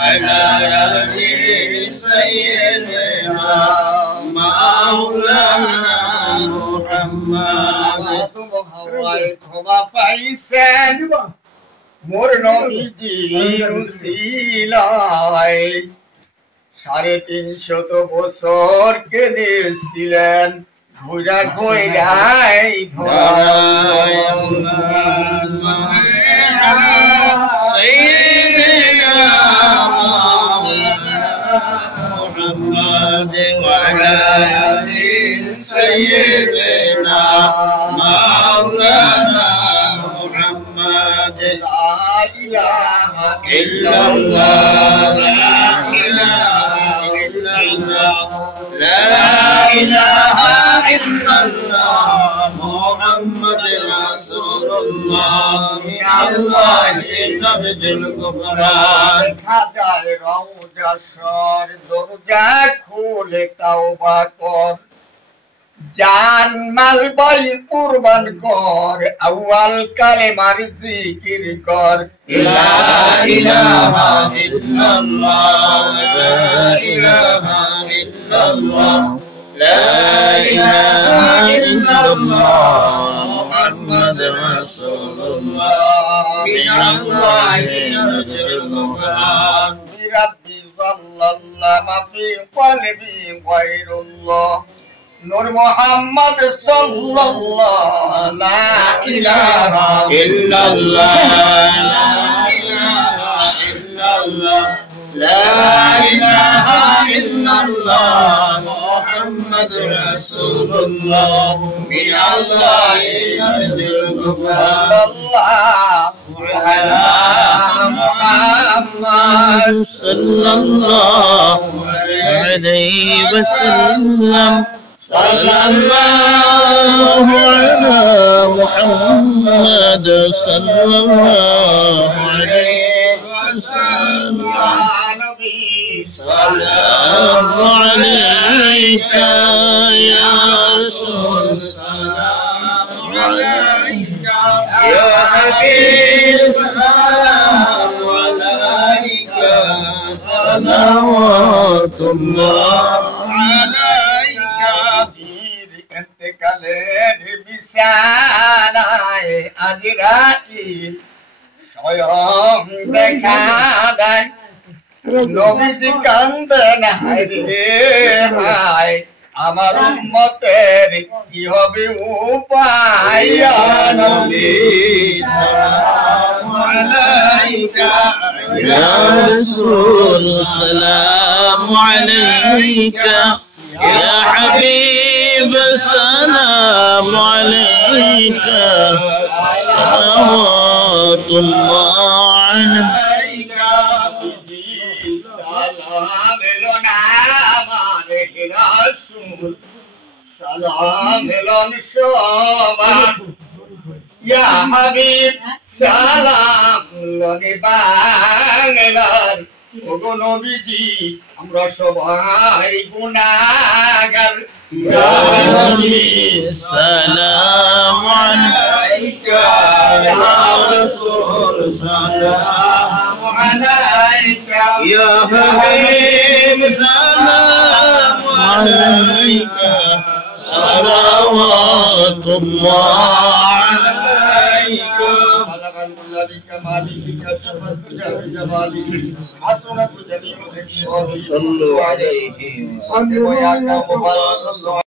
على يد سيدنا مولانا محمد ক্ষমা পাইছেন মোর নবীজির উসিলায় 350 বছর কেঁদেছিলেন ঘুরা ঘুরাই ধরায় محمد وعلى آل سيدنا مولانا محمد لا إله إلا الله لا إله إلا الله لا إله إلا الله محمد رسول الله الله نبذ الكفران খাজায় রওজা সর দরজা খুলে তওবা কর জান মাল বল কুরবান কর আউয়াল কালেমার জিকির কর লা ইলাহা ইল্লাল্লাহ লা ইলাহা ইল্লাল্লাহ লা ইলাহা ইল্লাল্লাহ মুহাম্মাদ রাসূলুল্লাহ বিনাল্লাহি নারজুল মুফাস বিরাব্বি সাল্লাল্লাহু মা ফি কলবি গায়রুল্লাহ নূর মুহাম্মদ সাল্লাল্লাহু লা ইলাহা ইল্লাল্লাহ লা ইলাহা ইল্লাল্লাহ লা ইলাহা ইল্লাল্লাহ মুহাম্মদ রাসূলুল্লাহ বিনাল্লাহি নারজুল মুফাস সাল্লাল্লাহু আলা মুহাম্মদ সাল্লাল্লাহু আলাইহি ওয়াসাল্লাম صلى الله على محمد صلى الله عليه وسلم يا نبي سلام عليك يا رسول سلام عليك يا حبيب سلام عليك صلوات الله عليك انتقالের বিছানায় আজরাইল স্বয়ং দেখা দেয় নবীজি কান্দেন হায়রে হায় আমার উম্মতের কি হবে উপায় ইয়া নবী সালামু আলাইকা ইয়া রাসূল সালামু আলাইকা ইয়া হাবিব সালামু আলাইকা সালাওয়াতুল্লাহ আলাইকা সালাম এলোনা আমারে রাসূল সালাম এলোন সবার ইয়া হাবিব সালাম লনি বাংলার ওগো নবীজি আমরা সবাই গুনাহগার ইয়া নবী সালাম আলাইকা ইয়া রাসূল সালাম আলাইকা ইয়া হাবিব সালাম আলাইকা সালাওয়াতুল্লাহ আলাইকা بكماله كشفت بجماله حسنت جميع خصاله صلوا عليه وسلم يا كريم